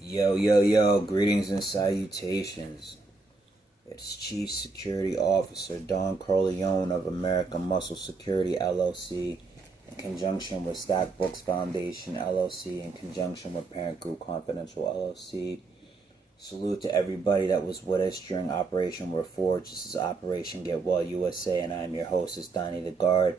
Yo, yo, yo, greetings and salutations. It's Chief Security Officer Don Corleone of American Muscle Security LLC in conjunction with Stack Books Foundation LLC in conjunction with Parent Group Confidential LLC. Salute to everybody that was with us during Operation Reforge. This is Operation Get Well USA, and I'm your hostess, Donnie the Guard.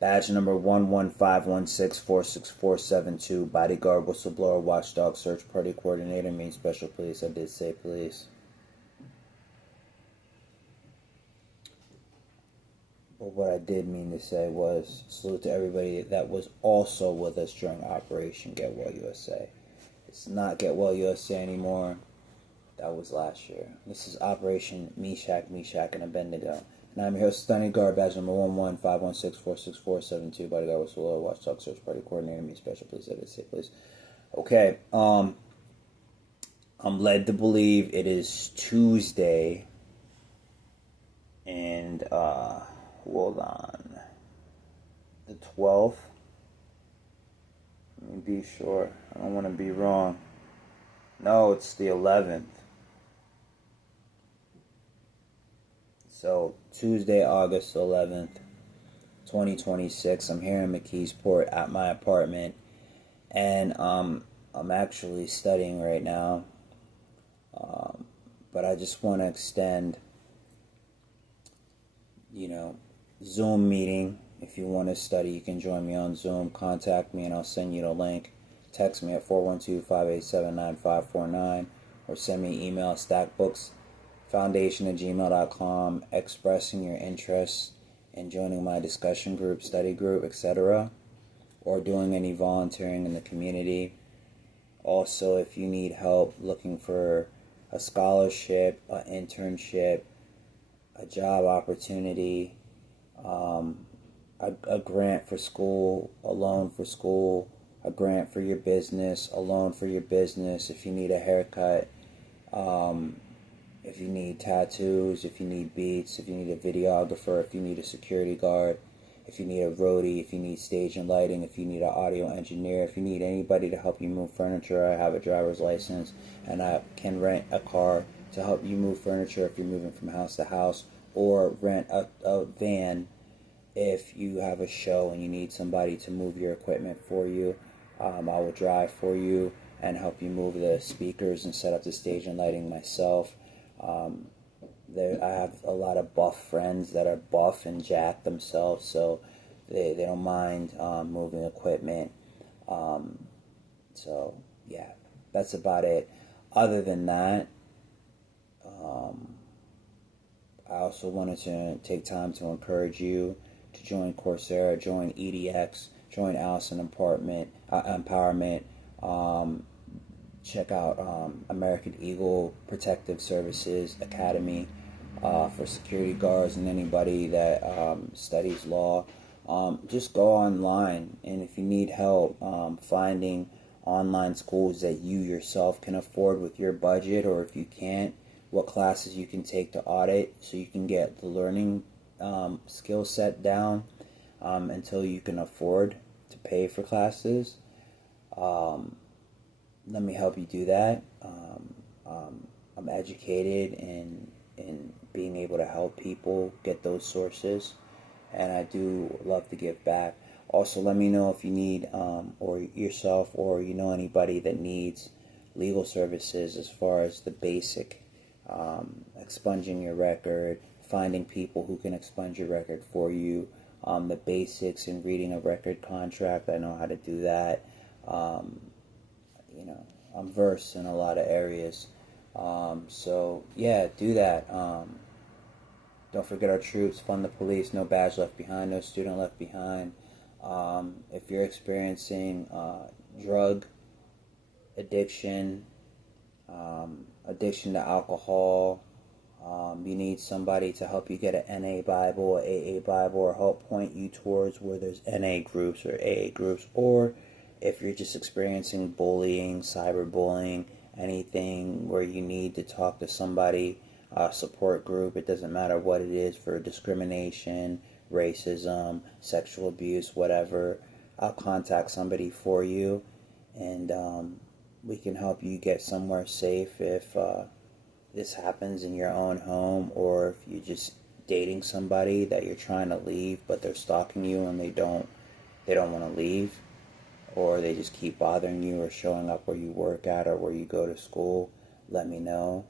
Badge number 11516464772. Bodyguard, whistleblower, watchdog, search party coordinator, mean special police. I did say police. But what I did mean to say was salute to everybody that was also with us during Operation Get Well USA. It's not Get Well USA anymore. That was last year. This is Operation Meshach, and Abednego. And I'm your host, Stunning Guard, badge number 11516464772. Bodyguard, whistleblower, watchdog, search party coordinator, mean special police. I did say police. Okay, I'm led to believe it is Tuesday, and hold on, the 12th. Let me be sure. I don't want to be wrong. No, it's the 11th. So Tuesday, August 11th, 2026. I'm here in McKeesport at my apartment, and I'm actually studying right now. But I just want to extend, Zoom meeting. If you want to study, you can join me on Zoom. Contact me and I'll send you the link. Text me at 412-587-9549 or send me an email, stackbooksfoundation@gmail.com, expressing your interest in joining my discussion group, study group, etc., or doing any volunteering in the community. Also, if you need help looking for a scholarship, an internship, a job opportunity, a grant for school, a loan for school, a grant for your business, a loan for your business, if you need a haircut, if you need tattoos, if you need beats, if you need a videographer, if you need a security guard, if you need a roadie, if you need stage and lighting, if you need an audio engineer, if you need anybody to help you move furniture, I have a driver's license and I can rent a car to help you move furniture if you're moving from house to house, or rent a van if you have a show and you need somebody to move your equipment for you. I will drive for you and help you move the speakers and set up the stage and lighting myself. I have a lot of buff friends that are buff and jacked themselves, so they don't mind moving equipment. So, yeah, that's about it. Other than that, I also wanted to take time to encourage you to join Coursera, join EDX, join Allison Empowerment, check out American Eagle Protective Services Academy for security guards and anybody that studies law. Just go online, and if you need help finding online schools that you yourself can afford with your budget, or if you can't, what classes you can take to audit so you can get the learning skill set down until you can afford to pay for classes. Let me help you do that. I'm educated in being able to help people get those sources, and I do love to give back. Also, let me know if you need, or yourself, or you know anybody that needs legal services as far as the basic expunging your record, finding people who can expunge your record for you, the basics in reading a record contract. I know how to do that. I'm versed in a lot of areas. So, yeah, do that. Don't forget our troops, fund the police, no badge left behind, no student left behind. If you're experiencing drug addiction, addiction to alcohol, you need somebody to help you get an NA Bible, an AA Bible, or help point you towards where there's NA groups or AA groups, or if you're just experiencing bullying, cyberbullying, anything where you need to talk to somebody, support group, it doesn't matter what it is, for discrimination, racism, sexual abuse, whatever, I'll contact somebody for you, and we can help you get somewhere safe if this happens in your own home, or if you're just dating somebody that you're trying to leave but they're stalking you and they don't want to leave, or they just keep bothering you or showing up where you work at or where you go to school. Let me know.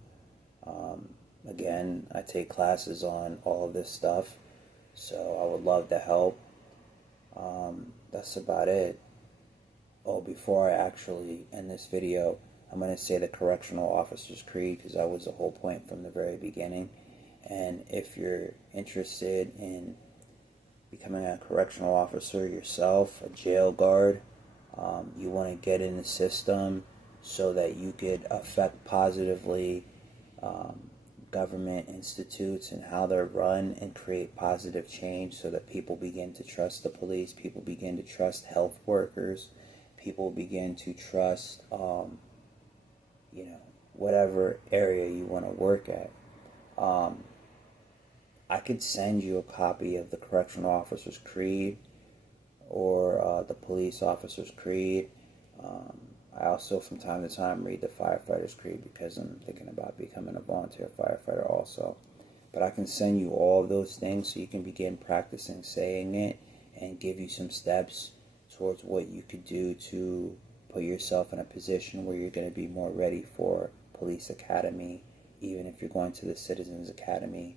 Again, I take classes on all of this stuff, so I would love to help. That's about it. Oh, before I actually end this video, I'm going to say the Correctional Officer's Creed, because that was the whole point from the very beginning. And if you're interested in becoming a correctional officer yourself, a jail guard, you want to get in the system so that you could affect positively government institutes and how they're run, and create positive change so that people begin to trust the police, people begin to trust health workers, people begin to trust, whatever area you want to work at. I could send you a copy of the Correctional Officer's Creed or the Police Officer's Creed. I also, from time to time, read the Firefighter's Creed because I'm thinking about becoming a volunteer firefighter also. But I can send you all of those things so you can begin practicing saying it, and give you some steps towards what you could do to put yourself in a position where you're going to be more ready for Police Academy, even if you're going to the Citizens Academy,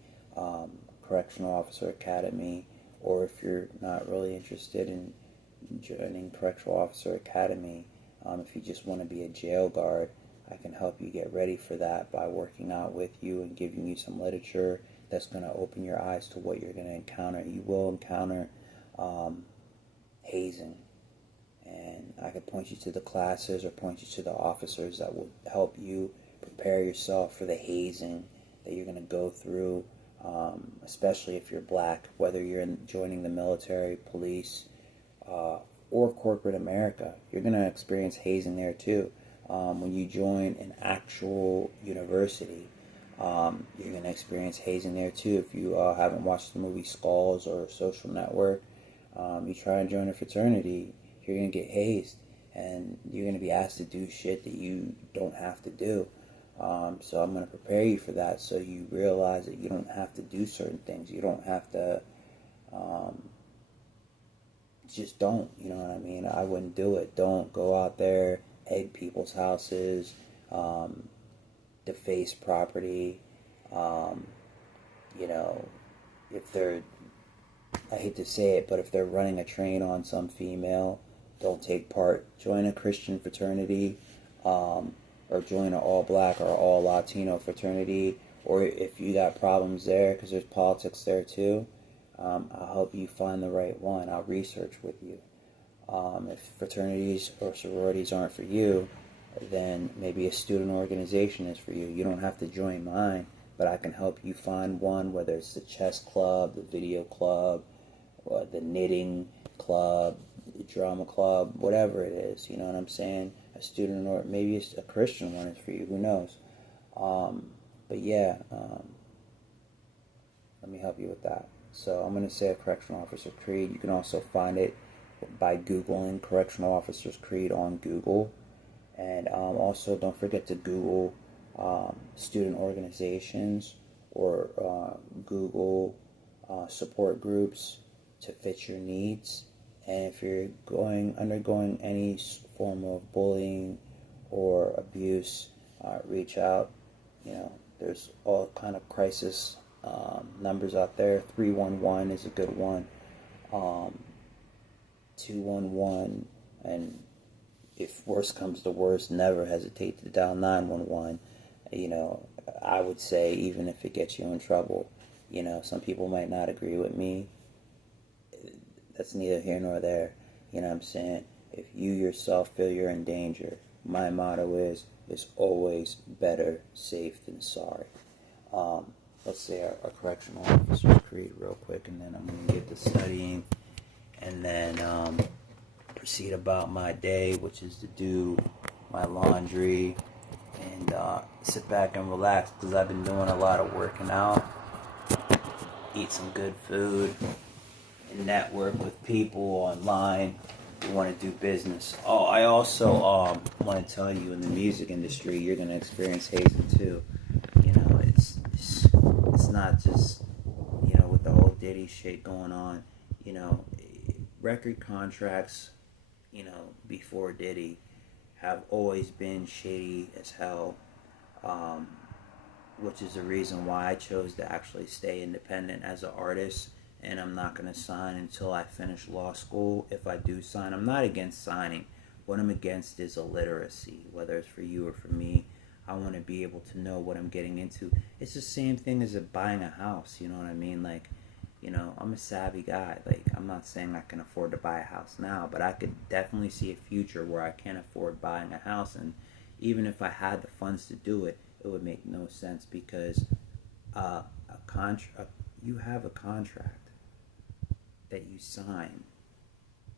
Correctional Officer Academy, or if you're not really interested in joining Correctional Officer Academy, if you just want to be a jail guard, I can help you get ready for that by working out with you and giving you some literature that's going to open your eyes to what you're going to encounter. You will encounter hazing, and I could point you to the classes or point you to the officers that will help you prepare yourself for the hazing that you're going to go through, especially if you're black, whether you're joining the military, police, or corporate America. You're going to experience hazing there too. When you join an actual university, you're going to experience hazing there too. If you haven't watched the movie Skulls or Social Network, you try and join a fraternity, you're going to get hazed, and you're going to be asked to do shit that you don't have to do. So I'm going to prepare you for that, so you realize that you don't have to do certain things. You don't have to, just don't, you know what I mean? I wouldn't do it. Don't go out there, egg people's houses, deface property, if they're, I hate to say it, but if they're running a train on some female, don't take part. Join a Christian fraternity, or join an all-black or all-Latino fraternity, or if you got problems there, because there's politics there too, I'll help you find the right one. I'll research with you. If fraternities or sororities aren't for you, then maybe a student organization is for you. You don't have to join mine, but I can help you find one, whether it's the chess club, the video club, or the knitting club, the drama club, whatever it is, you know what I'm saying? A student, or maybe it's a Christian one is for you, who knows? But yeah, let me help you with that. So I'm going to say a Correctional Officer Creed. You can also find it by Googling Correctional Officer's Creed on Google. And also don't forget to Google student organizations, or Google support groups to fit your needs. And if you're undergoing any form of bullying or abuse, reach out. There's all kind of crisis numbers out there. 311 is a good one. 211, and if worse comes to worse, never hesitate to dial 911. I would say, even if it gets you in trouble. Some people might not agree with me. That's neither here nor there. You know what I'm saying? If you yourself feel you're in danger, my motto is, it's always better safe than sorry. Let's say our Correctional Officer's Creed real quick, and then I'm going to get to studying, and then proceed about my day, which is to do my laundry and sit back and relax, because I've been doing a lot of working out, eat some good food, and network with people online you want to do business. Oh, I also want to tell you, in the music industry, you're going to experience hazing too. You know, it's not just, you know, with the whole Diddy shit going on. You know, record contracts, you know, before Diddy have always been shady as hell. Um, which is the reason why I chose to actually stay independent as an artist. And I'm not going to sign until I finish law school. If I do sign, I'm not against signing. What I'm against is illiteracy, whether it's for you or for me. I want to be able to know what I'm getting into. It's the same thing as buying a house, you know what I mean? Like, you know, I'm a savvy guy. Like, I'm not saying I can afford to buy a house now, but I could definitely see a future where I can't afford buying a house. And even if I had the funds to do it, it would make no sense because you have a contract that you sign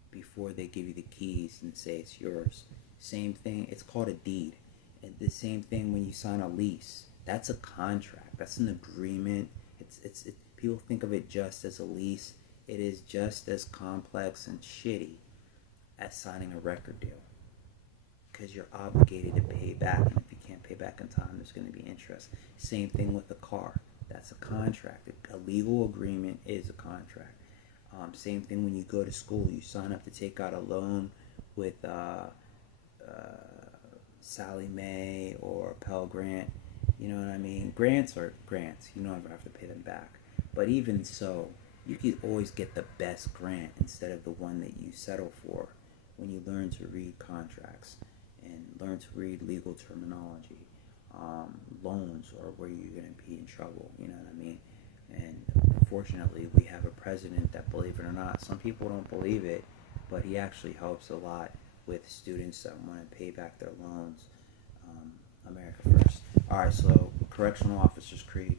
before they give you the keys and say it's yours. Same thing, it's called a deed. And the same thing when you sign a lease. That's a contract. That's an agreement. People think of it just as a lease. It is just as complex and shitty as signing a record deal. Because you're obligated to pay back, and if you can't pay back in time, there's going to be interest. Same thing with a car. That's a contract. A legal agreement is a contract. Same thing when you go to school. You sign up to take out a loan with Sally Mae or Pell Grant. You know what I mean? Grants are grants. You don't ever have to pay them back. But even so, you can always get the best grant instead of the one that you settle for when you learn to read contracts and learn to read legal terminology. Loans are where you're going to be in trouble, you know what I mean? And fortunately, we have a president that, believe it or not, some people don't believe it, but he actually helps a lot with students that want to pay back their loans. America first. Alright, so Correctional Officers Creed.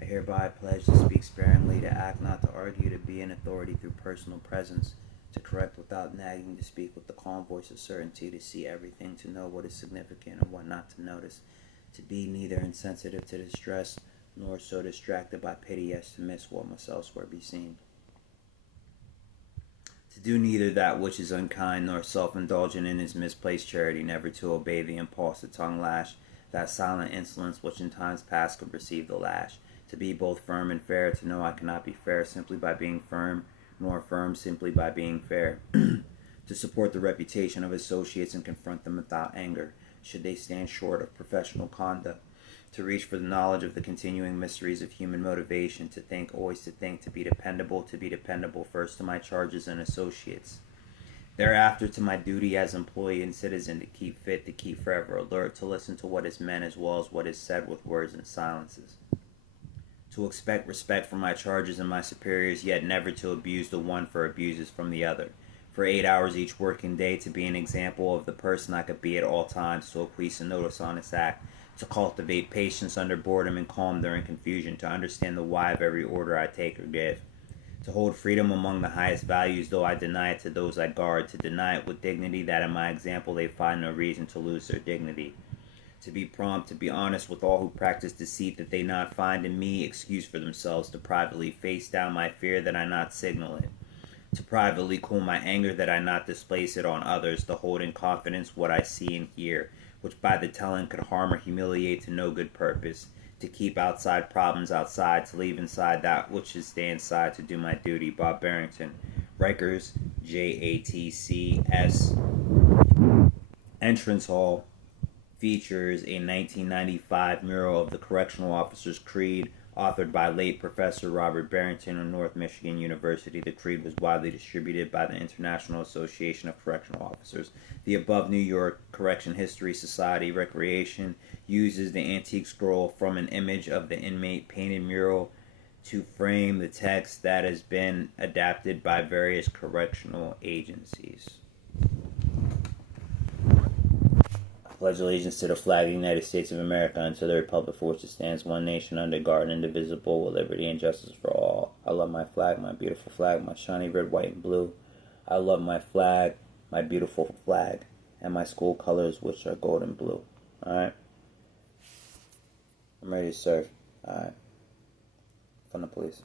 I hereby pledge to speak sparingly, to act not to argue, to be an authority through personal presence, to correct without nagging, to speak with the calm voice of certainty, to see everything, to know what is significant and what not to notice, to be neither insensitive to distress, nor so distracted by pity as to miss what must elsewhere be seen. To do neither that which is unkind, nor self-indulgent in his misplaced charity, never to obey the impulse the tongue lash, that silent insolence which in times past could receive the lash, to be both firm and fair, to know I cannot be fair simply by being firm, nor firm simply by being fair, to support the reputation of associates and confront them without anger, should they stand short of professional conduct, to reach for the knowledge of the continuing mysteries of human motivation, to think, always to think, to be dependable first to my charges and associates, thereafter to my duty as employee and citizen, to keep fit, to keep forever alert, to listen to what is meant as well as what is said with words and silences, to expect respect from my charges and my superiors, yet never to abuse the one for abuses from the other, for 8 hours each working day, to be an example of the person I could be at all times, to a police and notice honest act, to cultivate patience under boredom and calm during confusion, to understand the why of every order I take or give, to hold freedom among the highest values, though I deny it to those I guard, to deny it with dignity, that in my example they find no reason to lose their dignity, to be prompt, to be honest with all who practice deceit, that they not find in me excuse for themselves, to privately face down my fear, that I not signal it, to privately cool my anger, that I not displace it on others, to hold in confidence what I see and hear, which by the telling could harm or humiliate to no good purpose, to keep outside problems outside, to leave inside that which is stay inside, to do my duty. Bob Barrington, Rikers, JATCS. Entrance Hall features a 1995 mural of the Correctional Officers Creed, authored by late Professor Robert Barrington of North Michigan University. The creed was widely distributed by the International Association of Correctional Officers. The above New York Correction History Society Recreation uses the antique scroll from an image of the inmate painted mural to frame the text that has been adapted by various correctional agencies. Pledge allegiance to the flag of the United States of America and to the republic for which it stands, one nation under God and indivisible, with liberty and justice for all. I love my flag, my beautiful flag, my shiny red, white, and blue. I love my flag, my beautiful flag, and my school colors, which are gold and blue. Alright? I'm ready to serve. Alright? From the police.